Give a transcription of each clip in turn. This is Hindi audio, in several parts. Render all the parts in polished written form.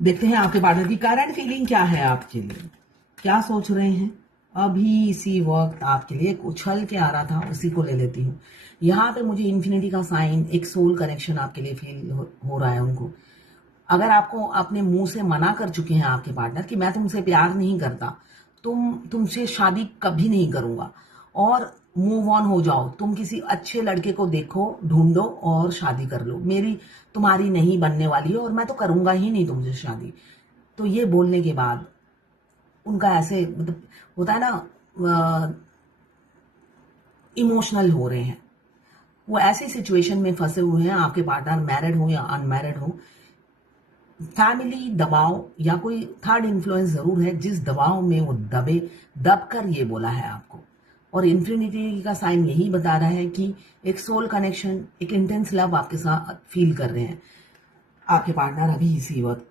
देखते हैं आपके पार्टनर की करंट फीलिंग क्या है आपके लिए, क्या सोच रहे हैं अभी इसी वक्त आपके लिए। उछल के आ रहा था, उसी को ले लेती हूँ। यहाँ पे मुझे इन्फिनिटी का साइन, एक सोल कनेक्शन आपके लिए फील हो रहा है उनको। अगर आपको अपने मुंह से मना कर चुके हैं आपके पार्टनर कि मैं तुमसे प्यार नहीं करता, तुमसे शादी कभी नहीं करूंगा, और मूव ऑन हो जाओ, तुम किसी अच्छे लड़के को देखो, ढूंढो और शादी कर लो, मेरी तुम्हारी नहीं बनने वाली है और मैं तो करूंगा ही नहीं तुमसे शादी। तो ये बोलने के बाद उनका ऐसे मतलब होता है ना, इमोशनल हो रहे हैं। वो ऐसी सिचुएशन में फंसे हुए हैं, आपके पार्टनर मैरिड हो या अनमैरिड हो, फैमिली दबाव या कोई थर्ड इन्फ्लुएंस जरूर है जिस दबाव में वो दब कर ये बोला है आपको। और इन्फिनिटी का साइन यही बता रहा है कि एक सोल कनेक्शन, एक इंटेंस लव आपके साथ फील कर रहे हैं आपके पार्टनर अभी इसी वक्त।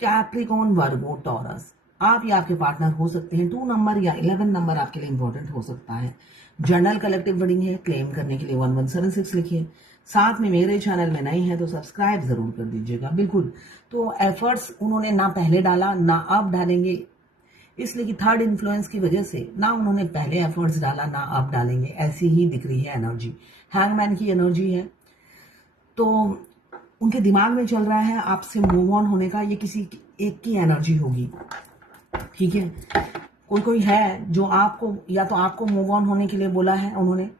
कैप्रिकॉर्न, वर्गो, टॉरस, आप या आपके पार्टनर हो सकते हैं। 2 नंबर या 11 नंबर आपके लिए इंपॉर्टेंट हो सकता है। जर्नल कलेक्टिव रीडिंग है, क्लेम करने के लिए 1176 लिखिए। साथ में मेरे चैनल में नए हैं तो सब्सक्राइब जरूर कर दीजिएगा। बिल्कुल, तो एफर्ट्स उन्होंने ना पहले डाला ना अब डालेंगे, इसलिए कि थर्ड इन्फ्लुएंस की वजह से ना उन्होंने पहले एफर्ट्स डाला ना अब डालेंगे, ऐसी ही दिख रही है एनर्जी। हैंगमैन की एनर्जी है, तो उनके दिमाग में चल रहा है आपसे मूव ऑन होने का, ये किसी एक की एनर्जी होगी, ठीक है। कोई है जो आपको या तो आपको मूव ऑन होने के लिए बोला है उन्होंने,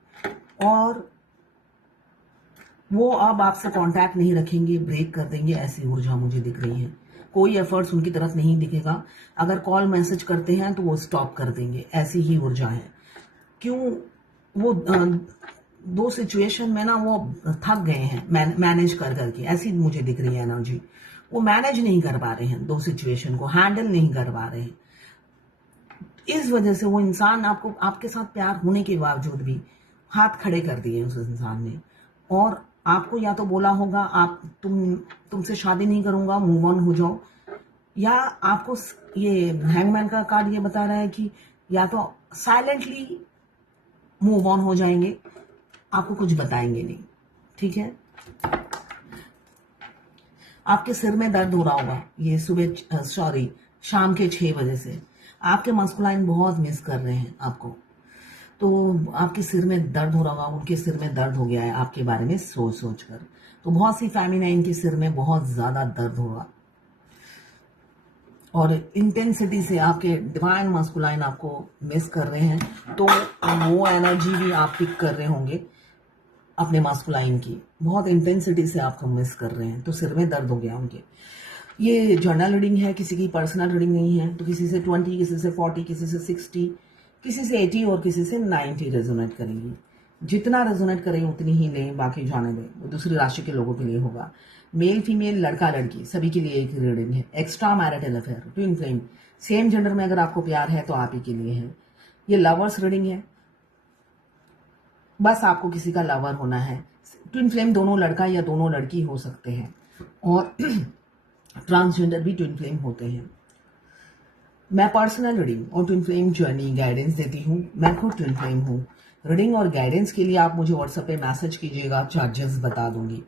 और वो अब आपसे कांटेक्ट नहीं रखेंगे, ब्रेक कर देंगे, ऐसी ऊर्जा मुझे दिख रही है। कोई एफर्ट्स उनकी तरफ नहीं दिखेगा। अगर कॉल मैसेज करते हैं तो वो स्टॉप कर देंगे, ऐसी ही ऊर्जा है। क्यों? वो दो सिचुएशन में ना वो थक गए हैं मैनेज कर करके, ऐसी मुझे दिख रही है एनर्जी। वो मैनेज नहीं कर पा रहे हैं, दो सिचुएशन को हैंडल नहीं कर पा रहे हैं। इस वजह से वो इंसान आपको, आपके साथ प्यार होने के बावजूद भी हाथ खड़े कर दिए उस इंसान ने। और आपको या तो बोला होगा आप तुमसे शादी नहीं करूंगा, मूव ऑन हो जाओ, या आपको ये हैंगमैन का कार्ड ये बता रहा है कि या तो साइलेंटली मूव ऑन हो जाएंगे, आपको कुछ बताएंगे नहीं, ठीक है। आपके सिर में दर्द हो रहा होगा ये सुबह, शाम के 6 बजे से। आपके मस्कुलाइन बहुत मिस कर रहे हैं आपको, तो आपके सिर में दर्द हो रहा होगा, उनके सिर में दर्द हो गया है आपके बारे में सोच सोच कर। तो बहुत सी फेमिनाइन के सिर में बहुत ज्यादा दर्द होगा, और इंटेंसिटी से आपके डिवाइन मस्कुलाइन आपको मिस कर रहे हैं, तो वो एनर्जी भी आप पिक कर रहे होंगे अपने मस्कुलाइन की, बहुत इंटेंसिटी से आपको मिस कर रहे हैं, तो सिर में दर्द हो गया उनके। ये जर्नल रीडिंग है, किसी की पर्सनल रीडिंग नहीं है। तो किसी से 20, किसी से 40, किसी से 60, किसी से 80 और किसी से 90 रेजोनेट करेगी। जितना रेजोनेट करें उतनी ही लें, बाकी जाने दें, वो दूसरी राशि के लोगों के लिए होगा। मेल फीमेल, लड़का लड़की, सभी के लिए एक रीडिंग है। Extra marital affair, twin flame, same gender में अगर आपको प्यार है तो आप ही के लिए है। ये लवर्स रीडिंग है, बस आपको किसी का लवर होना है। ट्विन फ्लेम दोनों लड़का या दोनों लड़की हो सकते हैं, और ट्रांसजेंडर भी ट्विन फ्लेम होते हैं। मैं पर्सनल रीडिंग और ट्विन फ्लेम जर्नी गाइडेंस देती हूँ। मैं खुद ट्विन फ्लेम हूँ। रीडिंग और गाइडेंस के लिए आप मुझे व्हाट्सएप पे मैसेज कीजिएगा, चार्जेस बता दूंगी।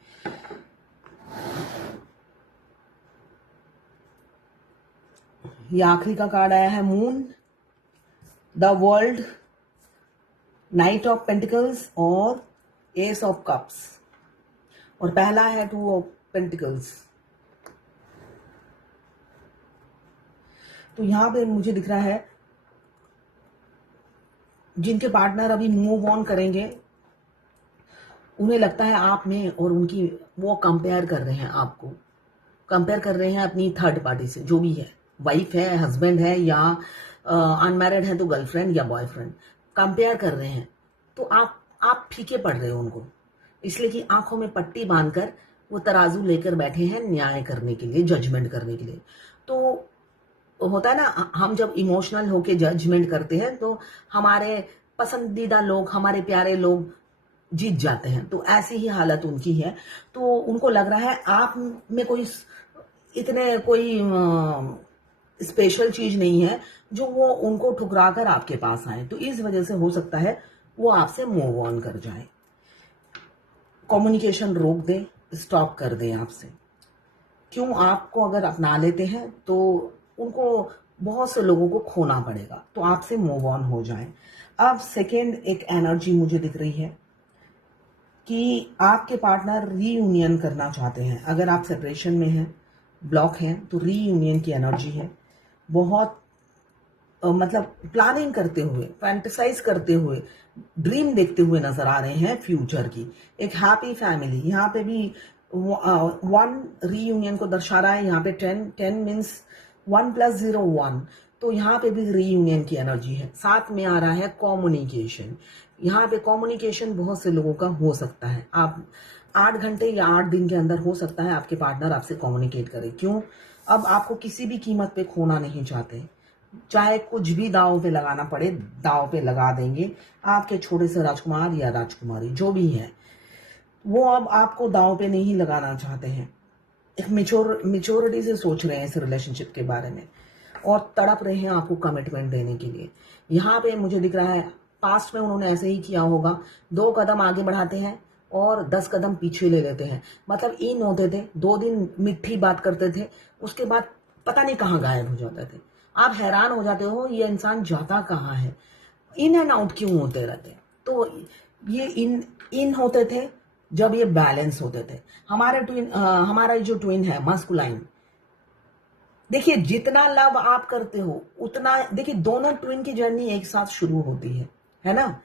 ये आखिरी का कार्ड आया है, moon, the world, night of pentacles और एस ऑफ कप्स, और पहला है 2 ऑफ पेंटिकल्स। तो यहां पे मुझे दिख रहा है जिनके पार्टनर अभी मूव ऑन करेंगे, उन्हें लगता है आप में और उनकी, वो कंपेयर कर रहे हैं आपको, कंपेयर कर रहे हैं अपनी थर्ड पार्टी से, जो भी है, वाइफ है, हस्बैंड है, या अनमैरिड है तो गर्लफ्रेंड या बॉयफ्रेंड, कंपेयर कर रहे हैं। तो आप फीके पड़ रहे हो उनको, इसलिए कि आंखों में पट्टी बांधकर वो तराजू लेकर बैठे हैं न्याय करने के लिए, जजमेंट करने के लिए। तो होता है ना, हम जब इमोशनल होके जजमेंट करते हैं तो हमारे पसंदीदा लोग, हमारे प्यारे लोग जीत जाते हैं। तो ऐसी ही हालत उनकी है। तो उनको लग रहा है आप में कोई इतने कोई स्पेशल चीज नहीं है जो वो उनको ठुकरा कर आपके पास आए। तो इस वजह से हो सकता है वो आपसे मूव ऑन कर जाए, कम्युनिकेशन रोक दे, स्टॉप कर दे आपसे। क्यों आपको अगर अपना लेते हैं तो उनको बहुत से लोगों को खोना पड़ेगा, तो आपसे मूव ऑन हो जाएं। अब सेकेंड एक एनर्जी मुझे दिख रही है कि आपके पार्टनर रीयूनियन करना चाहते हैं। अगर आप सेपरेशन में हैं, ब्लॉक हैं, तो रीयूनियन की एनर्जी है। बहुत मतलब प्लानिंग करते हुए, फैंटेसाइज करते हुए, ड्रीम देखते हुए नजर आ रहे हैं फ्यूचर की। एक हैप्पी फैमिली, यहाँ पे भी 1 रीयूनियन को दर्शा रहा है। यहाँ पे 10 मीन्स 1 + 0 1, तो यहाँ पे भी रीयूनियन की एनर्जी है। साथ में आ रहा है कम्युनिकेशन। यहाँ पे कम्युनिकेशन बहुत से लोगों का हो सकता है। आप 8 घंटे या 8 दिन के अंदर हो सकता है आपके पार्टनर आपसे कम्युनिकेट करे। क्यों? अब आपको किसी भी कीमत पे खोना नहीं चाहते, चाहे कुछ भी दांव पे लगाना पड़े, दांव पे लगा देंगे। आपके छोटे से राजकुमार या राजकुमारी जो भी है, वो अब आपको दांव पे नहीं लगाना चाहते हैं। एक मेच्योरिटी से सोच रहे हैं इस रिलेशनशिप के बारे में, और तड़प रहे हैं आपको कमिटमेंट देने के लिए। यहाँ पे मुझे दिख रहा है पास्ट में उन्होंने ऐसे ही किया होगा। 2 कदम आगे बढ़ाते हैं और 10 कदम पीछे ले लेते हैं। मतलब इन होते थे, 2 दिन मीठी बात करते थे, उसके बाद पता नहीं कहाँ गायब हो जाते थे। आप हैरान हो जाते हो ये इंसान जाता कहाँ है, इन एंड आउट क्यों होते रहते हैं। तो ये इन इन होते थे जब ये बैलेंस होते थे। हमारा जो ट्विन है मस्कुलाइन, देखिए जितना लव आप करते हो उतना, देखिए दोनों ट्विन की जर्नी एक साथ शुरू होती है ना।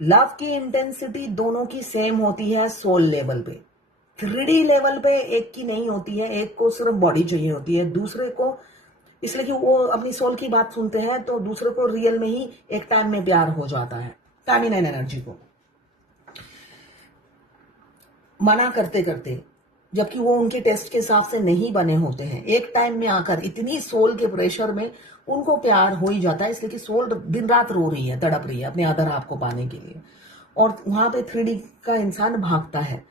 लव की इंटेंसिटी दोनों की सेम होती है सोल लेवल पे। 3D लेवल पे एक की नहीं होती है। एक को सिर्फ बॉडी चाहिए होती है, दूसरे को इसलिए कि वो अपनी सोल की बात सुनते हैं, तो दूसरे को रियल में ही एक टाइम में प्यार हो जाता है। फेमिनिन एनर्जी को मना करते करते, जबकि वो उनके टेस्ट के हिसाब से नहीं बने होते हैं, एक टाइम में आकर इतनी सोल के प्रेशर में उनको प्यार हो ही जाता है। इसलिए कि सोल दिन रात रो रही है, तड़प रही है अपने अदर हाफ को पाने के लिए, और वहां पे 3D का इंसान भागता है।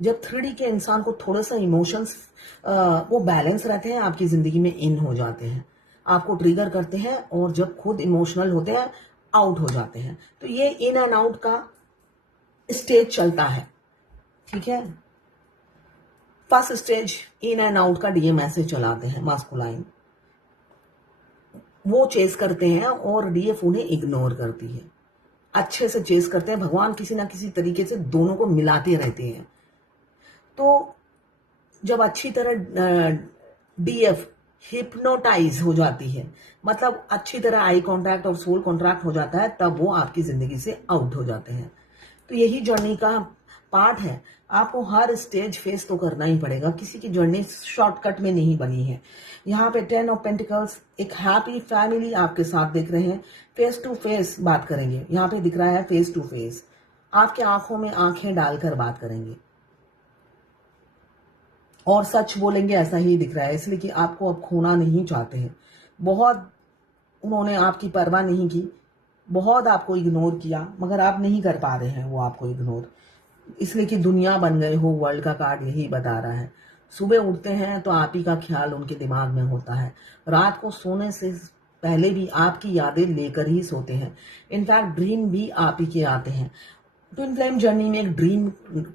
जब 3D के इंसान को थोड़ा सा इमोशंस वो बैलेंस रहते हैं, आपकी जिंदगी में इन हो जाते हैं, आपको ट्रिगर करते हैं, और जब खुद इमोशनल होते हैं आउट हो जाते हैं। तो ये इन एंड आउट का स्टेज चलता है, ठीक है। First stage in and out का डीएम ऐसे चलाते हैं मास्कुलाइन, वो चेस करते हैं और डीएफ उन्हें इग्नोर करती है। अच्छे से चेस करते हैं, भगवान किसी ना किसी तरीके से दोनों को मिलाते रहते हैं। तो जब अच्छी तरह डीएफ हिप्नोटाइज हो जाती है, मतलब अच्छी तरह आई कांटेक्ट और सोल कॉन्ट्रैक्ट हो जाता है, तब वो आपकी जिंदगी से आउट हो जाते हैं। तो यही जर्नी का पार्ट है। आपको हर स्टेज फेस तो करना ही पड़ेगा, किसी की जर्नी शॉर्टकट में नहीं बनी है। यहाँ पे 10 ऑफ पेंटिकल्स, एक हैप्पी फैमिली आपके साथ देख रहे हैं, फेस टू फेस बात करेंगे। यहाँ पे दिख रहा है फेस टू फेस, आपके आंखों में आंखें डालकर बात करेंगे और सच बोलेंगे, ऐसा ही दिख रहा है। इसलिए कि आपको अब खोना नहीं चाहते हैं। बहुत उन्होंने आपकी परवाह नहीं की, बहुत आपको इग्नोर किया, मगर आप नहीं कर पा रहे हैं वो आपको इग्नोर, इसलिए कि दुनिया बन गए हो। वर्ल्ड का कार्ड यही बता रहा है। सुबह उठते हैं तो आप ही का ख्याल उनके दिमाग में होता है। रात को सोने से पहले भी आपकी यादें लेकर ही सोते हैं। इनफैक्ट ड्रीम भी आप ही के आते हैं। ट्विन फ्लेम जर्नी में एक ड्रीम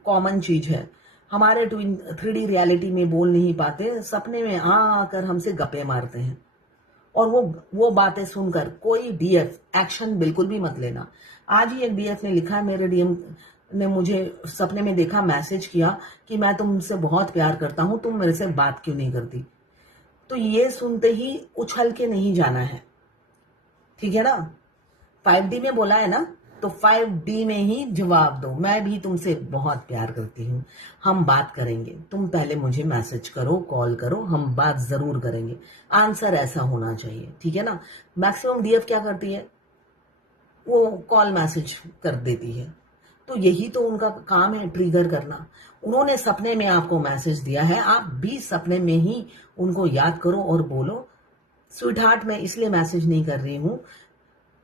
कॉमन चीज है। हमारे ट्विन 3D रियलिटी में बोल नहीं पाते, सपने में आकर हमसे गप्पे मारते हैं, और वो बातें सुनकर कोई डीएफ एक्शन बिल्कुल भी मत लेना। आज ही एक डीएफ ने लिखा है, मेरे डीएम ने मुझे सपने में देखा, मैसेज किया कि मैं तुमसे बहुत प्यार करता हूं, तुम मेरे से बात क्यों नहीं करती। तो ये सुनते ही उछल के नहीं जाना है, ठीक है ना। 5D में बोला है ना, तो 5D में ही जवाब दो, मैं भी तुमसे बहुत प्यार करती हूँ, हम बात करेंगे, तुम पहले मुझे मैसेज करो, कॉल करो, हम बात जरूर करेंगे। आंसर ऐसा होना चाहिए, ठीक है ना। मैक्सिमम डीएफ क्या करती है, वो कॉल मैसेज कर देती है। तो यही तो उनका काम है, ट्रिगर करना। उन्होंने सपने में आपको मैसेज दिया है, आप भी सपने में ही उनको याद करो और बोलो, स्वीट हार्ट मैं इसलिए मैसेज नहीं कर रही हूं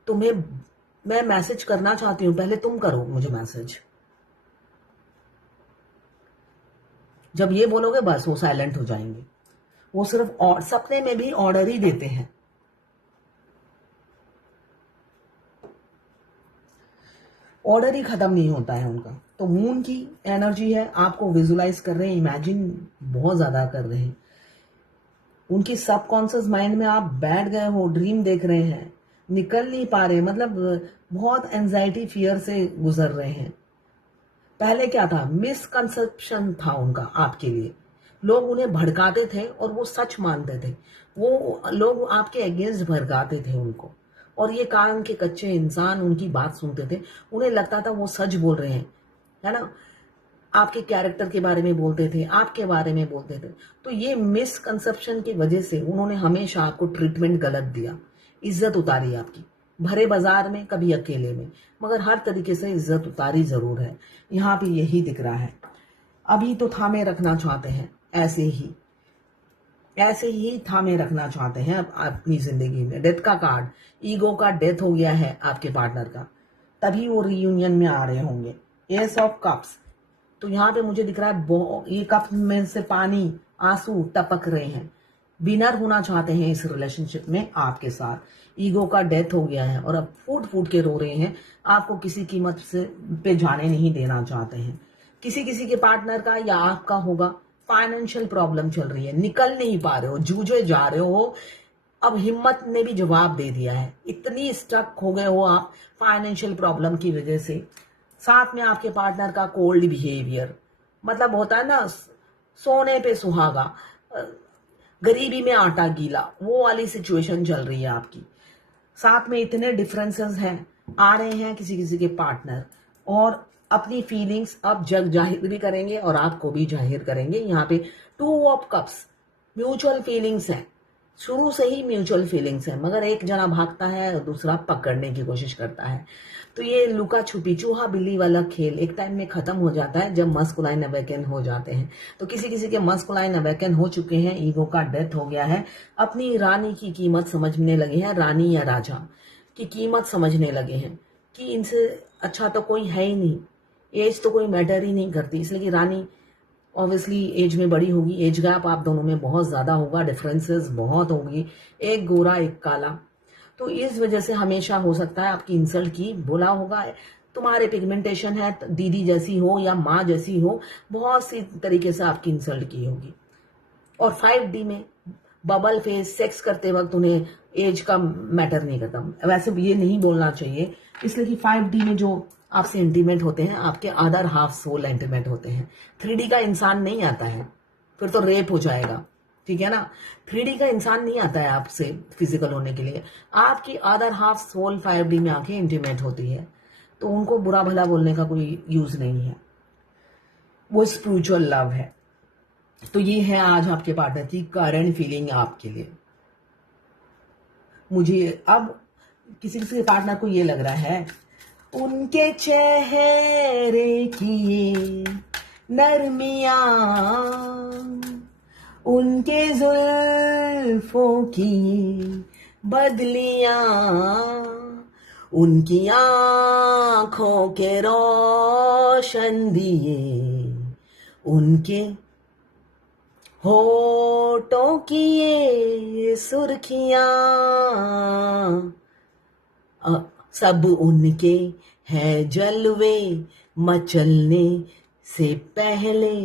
तुम्हें, मैं मैसेज करना चाहती हूँ, पहले तुम करो मुझे मैसेज। जब ये बोलोगे बस वो साइलेंट हो जाएंगे। वो सिर्फ सपने में भी ऑर्डर ही देते हैं। ऑर्डर ही खत्म नहीं होता है उनका। तो मून की एनर्जी है, आपको विजुलाइज कर रहे हैं, इमेजिन बहुत ज्यादा कर रहे हैं। उनकी सबकॉन्शियस माइंड में आप बैठ गए हो, ड्रीम देख रहे हैं, निकल नहीं पा रहे, मतलब बहुत एंजाइटी फियर से गुजर रहे हैं। पहले क्या था, मिसकंसेप्शन था उनका आपके लिए, लोग उन्हें भड़काते थे और वो सच मानते थे, वो लोग आपके अगेंस्ट भड़काते थे उनको, और ये कारण के कच्चे इंसान उनकी बात सुनते थे, उन्हें लगता था वो सच बोल रहे हैं, है ना। आपके कैरेक्टर के बारे में बोलते थे, आपके बारे में बोलते थे। तो ये मिसकंसेप्शन की वजह से उन्होंने हमेशा आपको ट्रीटमेंट गलत दिया, इज्जत उतारी आपकी, भरे बाजार में, कभी अकेले में, मगर हर तरीके से इज्जत उतारी जरूर है। यहाँ पे यही दिख रहा है। अभी तो थामे रखना चाहते हैं, ऐसे ही थामे रखना चाहते हैं अपनी जिंदगी में। डेथ का कार्ड, ईगो का डेथ हो गया है आपके पार्टनर का, तभी वो रियूनियन में आ रहे होंगे। एस ऑफ कप्स, तो यहाँ पे मुझे दिख रहा है ये कप में से पानी, आंसू टपक रहे हैं। विनर होना चाहते हैं इस रिलेशनशिप में आपके साथ, ईगो का डेथ हो गया है और अब फूट फूट के रो रहे हैं, आपको किसी कीमत से पे जाने नहीं देना चाहते हैं। किसी किसी के पार्टनर का या आपका होगा, फाइनेंशियल प्रॉब्लम चल रही है, निकल नहीं पा रहे हो, जूझे जा रहे हो। अब हिम्मत ने भी जवाब दे दिया है, इतनी स्टक हो गए हो आप फाइनेंशियल प्रॉब्लम की वजह से। साथ में आपके पार्टनर का कोल्ड बिहेवियर, मतलब होता है ना, सोने पे सुहागा, गरीबी में आटा गीला, वो वाली सिचुएशन चल रही है आपकी। साथ में इतने डिफरेंसेस हैं, आ रहे हैं किसी किसी के पार्टनर, और अपनी फीलिंग्स अब जग जाहिर भी करेंगे और आपको भी जाहिर करेंगे। यहाँ पे 2 ऑफ कप्स, म्यूचुअल फीलिंग्स हैं, शुरू से ही म्यूचुअल फीलिंग्स है, मगर एक जना भागता है और दूसरा पकड़ने की कोशिश करता है। तो ये लुका छुपी चूहा बिल्ली वाला खेल एक टाइम में खत्म हो जाता है जब मस्कुलाइन अवेकन हो जाते हैं। तो किसी किसी के मस्कुलाइन अवेकन हो चुके हैं, ईगो का डेथ हो गया है, अपनी रानी की कीमत समझने लगे हैं, रानी या राजा की कीमत समझने लगे हैं कि इनसे अच्छा तो कोई है ही नहीं, एज तो कोई मैटर ही नहीं करती, इसलिए कि रानी ऑब्वियसली एज में बड़ी होगी, एज गैप आप दोनों में बहुत ज्यादा होगा, डिफरेंसेस बहुत होगी, एक गोरा एक काला। तो इस वजह से हमेशा हो सकता है आपकी इंसल्ट की, बोला होगा तुम्हारे पिगमेंटेशन है, दीदी जैसी हो या माँ जैसी हो, बहुत सी तरीके से आपकी इंसल्ट की होगी। और 5D में बबल फेस सेक्स करते वक्त उन्हें एज का मैटर नहीं करता, वैसे ये नहीं बोलना चाहिए, इसलिए कि 5D में जो आपसे इंटीमेट होते हैं, आपके अदर हाफ सोल इंटीमेट होते हैं। 3D का इंसान नहीं आता है, फिर तो रेप हो जाएगा, ठीक है ना। 3D का इंसान नहीं आता है आपसे फिजिकल होने के लिए, आपकी अदर हाफ सोल 5D में आके इंटीमेट होती है, तो उनको बुरा भला बोलने का कोई यूज नहीं है, वो स्पिरिचुअल लव है। तो ये है आज आपके पार्टनर की करंट फीलिंग आपके लिए। मुझे अब किसी किसी पार्टनर को ये लग रहा है, उनके चेहरे की ये नरमियां, उनके जुल्फों की बदलियां, उनकी आंखों के रोशन दिए, उनके होठों की ये सुर्खियां, सब उनके हैं जलवे, मचलने से पहले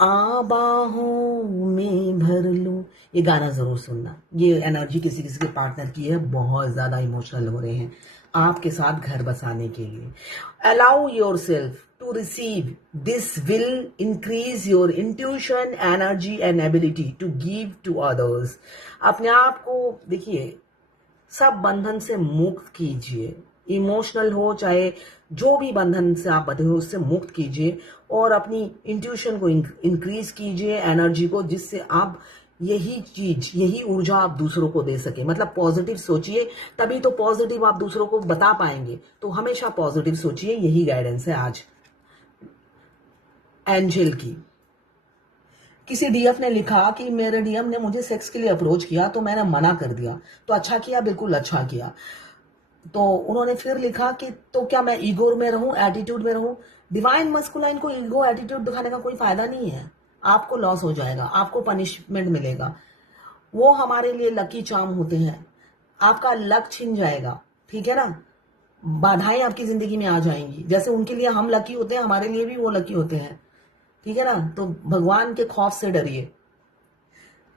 बाहों में भर लूं। ये गाना जरूर सुनना, ये एनर्जी किसी किसी के पार्टनर की है, बहुत ज्यादा इमोशनल हो रहे हैं आपके साथ घर बसाने के लिए। Allow yourself to receive this will increase your intuition, energy and ability to give to others. अपने आप को देखिए, सब बंधन से मुक्त कीजिए, इमोशनल हो चाहे जो भी बंधन से आप बंधे हो उससे मुक्त कीजिए, और अपनी इंट्यूशन को इंक्रीज कीजिए, एनर्जी को, जिससे आप यही ऊर्जा आप दूसरों को दे सके। मतलब पॉजिटिव सोचिए, तभी तो पॉजिटिव आप दूसरों को बता पाएंगे, तो हमेशा पॉजिटिव सोचिए, यही गाइडेंस है आज एंजल की। किसी डीएफ ने लिखा कि मेरे डीएम ने मुझे सेक्स के लिए अप्रोच किया तो मैंने मना कर दिया, तो अच्छा किया, बिल्कुल अच्छा किया। तो उन्होंने फिर लिखा कि तो क्या मैं ईगो में रहूं, एटीट्यूड में रहूं? डिवाइन मस्कुलाइन को ईगो एटीट्यूड दिखाने का कोई फायदा नहीं है, आपको लॉस हो जाएगा, आपको पनिशमेंट मिलेगा। वो हमारे लिए लकी चार्म होते हैं, आपका लक छिन जाएगा, ठीक है ना। बाधाएं आपकी जिंदगी में आ जाएंगी, जैसे उनके लिए हम लकी होते हैं, हमारे लिए भी वो लकी होते हैं, ठीक है ना। तो भगवान के खौफ से डरिए।